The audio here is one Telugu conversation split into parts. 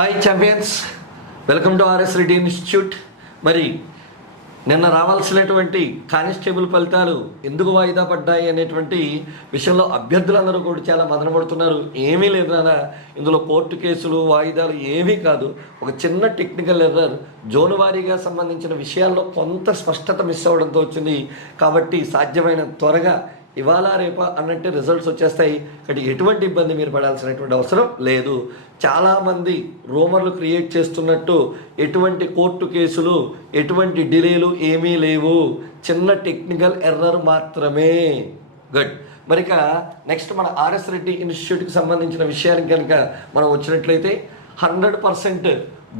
Hi champions welcome to R S Reddy institute మరి నిన్న రావాల్సినటువంటి కానిస్టేబుల్ ఫలితాలు ఎందుకు వాయిదా పడ్డాయి అనేటువంటి విషయంలో అభ్యర్థులందరూ కూడా చాలా మదనపడుతున్నారు. ఏమీ లేదు నాన్న. ఇందులో కోర్టు కేసులు వాయిదాలు ఏమీ కాదు. ఒక చిన్న టెక్నికల్ ఎర్రర్ జోన్ వారీగా సంబంధించిన విషయాల్లో కొంత స్పష్టత మిస్ అవ్వడంతో వచ్చింది. కాబట్టి సాధ్యమైన త్వరగా ఇవాళ రేపా అన్నట్టు రిజల్ట్స్ వచ్చేస్తాయి. కాబట్టి ఎటువంటి ఇబ్బంది మీరు పడాల్సినటువంటి అవసరం లేదు. చాలామంది రూమర్లు క్రియేట్ చేస్తున్నట్టు ఎటువంటి కోర్టు కేసులు ఎటువంటి డిలేలు ఏమీ లేవు. చిన్న టెక్నికల్ ఎర్రర్ మాత్రమే. గుడ్ మరిక నెక్స్ట్ మన ఆర్ఎస్ రెడ్డి ఇన్స్టిట్యూట్కి సంబంధించిన విషయానికి కనుక మనం వచ్చినట్లయితే హండ్రెడ్ పర్సెంట్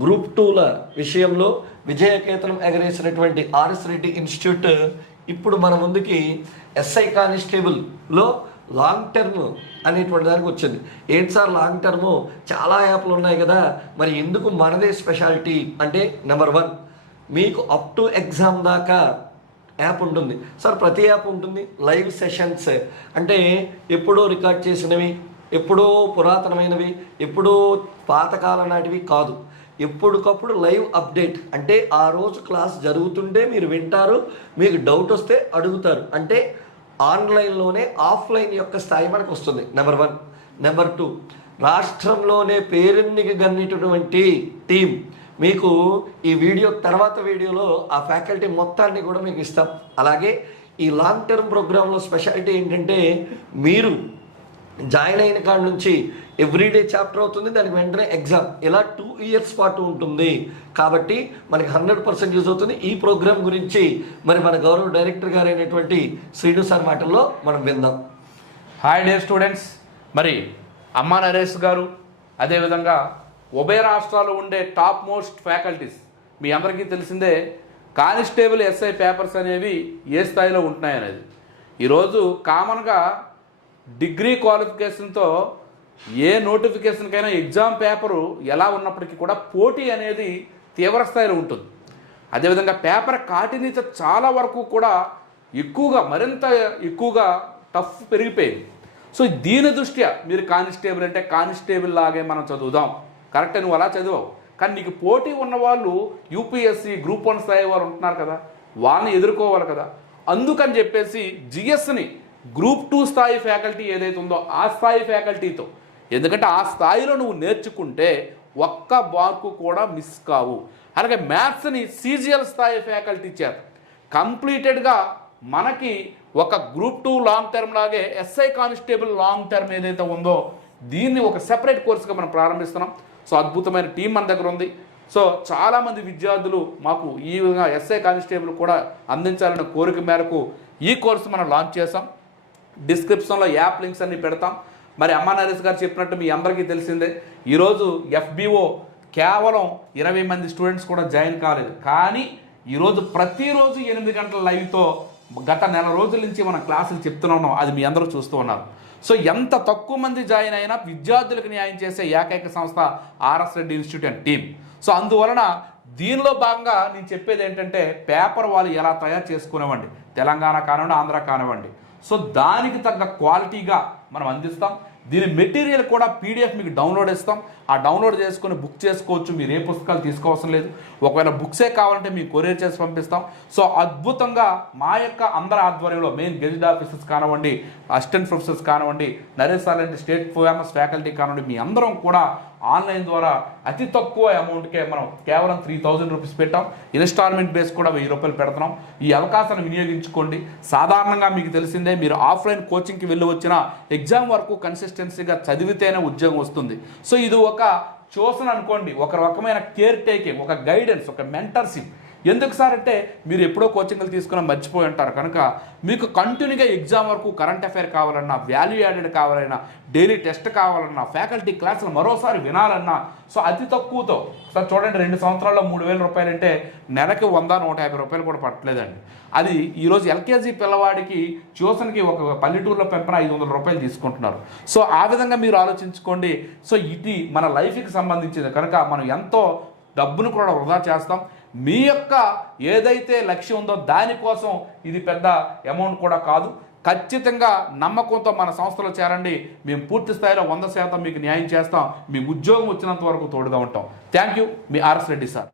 గ్రూప్ టూల విషయంలో విజయకేతనం ఎగరేసినటువంటి ఆర్ఎస్ రెడ్డి ఇన్స్టిట్యూట్ ఇప్పుడు మన ముందుకి ఎస్ఐ కానిస్టేబుల్లో లాంగ్ టర్మ్ అనేటువంటి దానికి వచ్చింది. ఏంటి సార్ లాంగ్ టర్మ్? చాలా యాప్లు ఉన్నాయి కదా. మరి ఎందుకు మనదే స్పెషాలిటీ అంటే నెంబర్ వన్ మీకు అప్ టు ఎగ్జామ్ దాకా యాప్ ఉంటుంది. సార్ ప్రతి యాప్ ఉంటుంది. Live sessions. అంటే ఎప్పుడో రికార్డ్ చేసినవి ఎప్పుడో పురాతనమైనవి ఎప్పుడో పాతకాలం నాటివి కాదు. ఎప్పటికప్పుడు లైవ్ అప్డేట్. అంటే ఆ రోజు క్లాస్ జరుగుతుంటే మీరు వింటారు మీకు డౌట్ వస్తే అడుగుతారు. అంటే ఆన్లైన్లోనే ఆఫ్లైన్ యొక్క స్థాయి మనకు వస్తుంది. Number one. Number two. రాష్ట్రంలోనే పేరెన్నికి గన్నిటటువంటి టీం మీకు ఈ వీడియో తర్వాత వీడియోలో ఆ ఫ్యాకల్టీ మొత్తాన్ని కూడా మీకు ఇస్తాం. అలాగే ఈ లాంగ్ టర్మ్ ప్రోగ్రాంలో స్పెషాలిటీ ఏంటంటే మీరు జాయిన్ అయిన కాడ నుంచి ఎవ్రీడే చాప్టర్ అవుతుంది దానికి వెంటనే ఎగ్జామ్. ఇలా టూ ఇయర్స్ పాటు ఉంటుంది. కాబట్టి మనకి హండ్రెడ్ పర్సెంట్ యూజ్ అవుతుంది. ఈ ప్రోగ్రామ్ గురించి మరి మన గౌరవ డైరెక్టర్ గారైనటువంటి శ్రీను సార్ మాటల్లో మనం విందాం. Hi day students. మరి అమ్మా నరేష్ గారు అదేవిధంగా ఉభయ రాష్ట్రాల్లో ఉండే టాప్ మోస్ట్ ఫ్యాకల్టీస్. మీ అందరికీ తెలిసిందే కానిస్టేబుల్ ఎస్ఐ పేపర్స్ అనేవి ఏ స్థాయిలో ఉంటున్నాయనేది. ఈరోజు కామన్గా డిగ్రీ క్వాలిఫికేషన్తో ఏ నోటిఫికేషన్కైనా ఎగ్జామ్ పేపరు ఎలా ఉన్నప్పటికీ కూడా పోటీ అనేది తీవ్ర స్థాయిలో ఉంటుంది. అదేవిధంగా పేపర్ కాటినీత చాలా వరకు కూడా ఎక్కువగా మరింత ఎక్కువగా టఫ్ పెరిగిపోయింది. సో దీని దృష్ట్యా మీరు కానిస్టేబుల్ అంటే కానిస్టేబుల్ లాగే మనం చదువుదాం. కరెక్ట్ నువ్వు అలా చదివావు. కానీ నీకు పోటీ ఉన్న వాళ్ళు గ్రూప్ వన్ స్థాయి వారు ఉంటున్నారు కదా. వాళ్ళని ఎదుర్కోవాలి కదా. అందుకని చెప్పేసి జిఎస్ని గ్రూప్ టూ స్థాయి ఫ్యాకల్టీ ఏదైతే ఉందో ఆ స్థాయి ఫ్యాకల్టీతో. ఎందుకంటే ఆ స్థాయిలో నువ్వు నేర్చుకుంటే ఒక్క మార్కు కూడా మిస్ కావు. అలాగే మ్యాథ్స్ని సీజియల్ స్థాయి ఫ్యాకల్టీ చేత కంప్లీటెడ్గా మనకి ఒక గ్రూప్ టూ లాంగ్ టర్మ్ లాగే ఎస్ఐ కానిస్టేబుల్ లాంగ్ టర్మ్ ఏదైతే ఉందో దీన్ని ఒక సెపరేట్ కోర్సుగా మనం ప్రారంభిస్తున్నాం. సో అద్భుతమైన టీం మన దగ్గర ఉంది. సో చాలామంది విద్యార్థులు మాకు ఈ విధంగా ఎస్ఐ కానిస్టేబుల్ కూడా అందించాలనే కోరిక మేరకు ఈ కోర్సు మనం లాంచ్ చేసాం డిస్క్రిప్షన్లో యాప్ లింక్స్ అన్ని పెడతాం. మరి అమ్మా నరేష్ గారు చెప్పినట్టు మీ అందరికీ తెలిసిందే ఈరోజు ఎఫ్బిఓ కేవలం ఇరవై మంది స్టూడెంట్స్ కూడా జాయిన్ కాలేదు. కానీ ఈరోజు ప్రతిరోజు ఎనిమిది గంటల లైవ్తో గత నెల రోజుల నుంచి మనం క్లాసులు చెప్తూనే ఉన్నాం. అది మీ అందరూ చూస్తూ ఉన్నారు. సో ఎంత తక్కువ మంది జాయిన్ అయినా విద్యార్థులకు న్యాయం చేసే ఏకైక సంస్థ R S Reddy institute and team. So అందువలన దీనిలో భాగంగా నేను చెప్పేది ఏంటంటే పేపర్ వాళ్ళు ఎలా తయారు చేసుకునేవండి తెలంగాణ కానివ్వండి ఆంధ్ర కానివ్వండి. సో దానికి తగ్గ క్వాలిటీగా మనం అందిస్తాం. దీని మెటీరియల్ కూడా పీడిఎఫ్ మీకు డౌన్లోడ్ ఇస్తాం ఆ డౌన్లోడ్ చేసుకొని బుక్ చేసుకోవచ్చు. మీరు ఏ పుస్తకాలు తీసుకోవాల్సిన లేదు. ఒకవేళ బుక్సే కావాలంటే మీకు కొరియర్ చేసి పంపిస్తాం. సో అద్భుతంగా మా యొక్క అందరి ఆధ్వర్యంలో మెయిన్ గెజిట్ ఆఫీసర్స్ కానివ్వండి అసిస్టెంట్ ప్రొఫెసర్స్ కానివ్వండి నరేష్ సార్ లాంటి స్టేట్ ఫేమస్ ఫ్యాకల్టీ కానివ్వండి మీ అందరం కూడా ఆన్లైన్ ద్వారా అతి తక్కువ అమౌంట్కే మనం కేవలం త్రీ థౌజండ్ రూపీస్ పెట్టాం. ఇన్స్టాల్మెంట్ బేస్ కూడా వెయ్యి రూపాయలు పెడుతున్నాం. ఈ అవకాశాన్ని వినియోగించుకోండి. సాధారణంగా మీకు తెలిసిందే మీరు ఆఫ్లైన్ కోచింగ్కి వెళ్ళి వచ్చిన ఎగ్జామ్ వరకు కన్సిస్టెంట్ కన్సిస్టెన్సీగా చదివితేనే ఉద్యోగం వస్తుంది. సో ఇది ఒక చూసిన అనుకోండి. ఒక రకమైన కేర్ టేకింగ్ ఒక గైడెన్స్ ఒక మెంటర్షిప్ ఎందుకు సార్ అంటే మీరు ఎప్పుడో కోచింగ్లు తీసుకున్న మర్చిపోయి ఉంటారు. కనుక మీకు కంటిన్యూగా ఎగ్జామ్ వరకు కరెంట్ అఫైర్ కావాలన్నా వాల్యూ యాడెడ్ కావాలన్నా డైలీ టెస్ట్ కావాలన్నా ఫ్యాకల్టీ క్లాసులు మరోసారి వినాలన్నా సో అతి తక్కువతో సార్ చూడండి రెండు సంవత్సరాల్లో మూడు వేల రూపాయలు అంటే నెలకి వంద నూట యాభై రూపాయలు కూడా పట్టలేదండి. అది ఈరోజు ఎల్కేజీ పిల్లవాడికి ట్యూషన్కి ఒక పల్లెటూరులో పెంపన ఐదు వందల రూపాయలు తీసుకుంటున్నారు. సో ఆ విధంగా మీరు ఆలోచించుకోండి. సో ఇది మన లైఫ్కి సంబంధించింది. కనుక మనం ఎంతో డబ్బును కూడా వృధా చేస్తాం. మీ యొక్క ఏదైతే లక్ష్యం ఉందో దానికోసం ఇది పెద్ద అమౌంట్ కూడా కాదు. ఖచ్చితంగా నమ్మకంతో మన సంస్థలో చేరండి. మేము పూర్తి స్థాయిలో వంద శాతం మీకు న్యాయం చేస్తాం. మీ ఉద్యోగం వచ్చినంత వరకు తోడుగా ఉంటాం. థ్యాంక్ యూ మీ ఆర్ఎస్ రెడ్డి సార్.